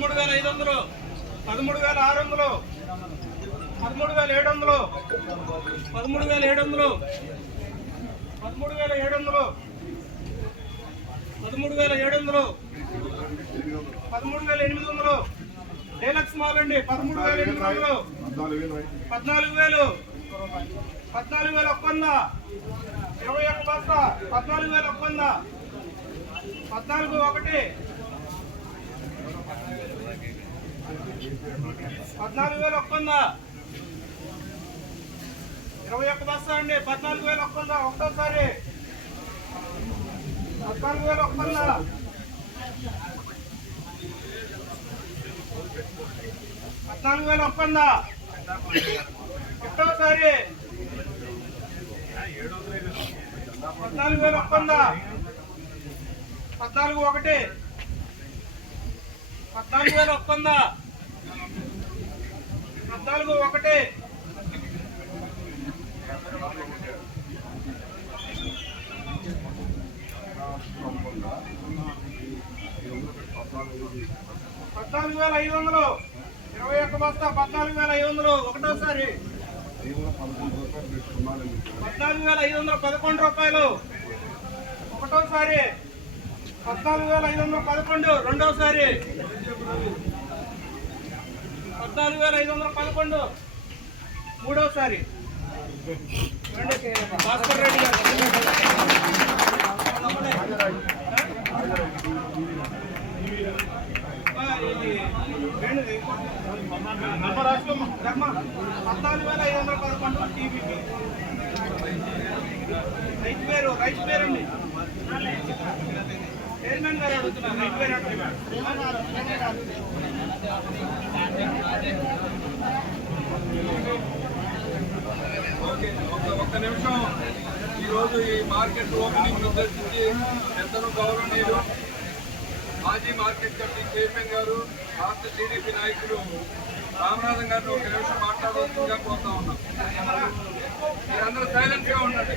పదమూడు వేల ఐదు వందలు పదమూడు వేల ఆరు వందలు పదమూడు వేల ఏడు వందలు పదమూడు వేల ఏడు వందలు పదమూడు వేల ఏడు వందలు పదమూడు వేల ఏడు వందలు పదమూడు వేల ఎనిమిది వందలు డీలక్స్ మాల్ అండి పదమూడు వేల ఎనిమిది వందలు పద్నాలుగు వేలు పద్నాలుగు వేల ఒక్క వంద ఇరవై ఒక్క బస్తా పద్నాలుగు వేల ఒక్క వంద పద్నాలుగు ఒకటి పద్నాలుగు వేల ఒక్క వంద ఇరవై ఒక్క బస్తా అండి పద్నాలుగు వేల ఒక్క వంద పద్నాలుగు వేల ఒక్క వంద పద్నాలుగు వేల ఒక్క వంద ఒకటోసారి. పద్నాలుగు వేల ఒక్క వంద పద్నాలుగు ఒకటి. పద్నాలుగు వేల ఒక్క పద్నాలుగు ఒకటి. పద్నాలుగు వేల ఐదు వందలు. ఇరవై ఒక్క బస్తా పద్నాలుగు వేల ఐదు వందలు. ఒకటోసారి. పద్నాలుగు వేల ఐదు వందల పదకొండు రూపాయలు. ఒకటోసారి. పద్నాలుగు వేల ఐదు వందల పదకొండు. రెండోసారి. పద్నాలుగు వేల ఐదు వందల పదకొండు. మూడవసారి భాస్కర్ రెడ్డి గారు. పద్నాలుగు వేల ఐదు వందల పదకొండు టీవీకి రైతు పేరు రైతు పేరండి చైర్మన్ గారు అడుగుతున్నారు రైతు పేరు అడుగుతున్నారు ఒక్క నిమిషం ఈరోజు ఈ మార్కెట్ ఓపెనింగ్ ఉద్దేశించి ఎంతనో గౌరవనీయులు మాజీ మార్కెట్ కమిటీ చైర్మన్ గారు రాష్ట్ర టీడీపీ నాయకులు రామనాథం గారిని ఒక నిమిషం మాట్లాడవలసిందిగా పోతా ఉన్నాం. మీరందరూ సైలెంట్గా ఉండండి.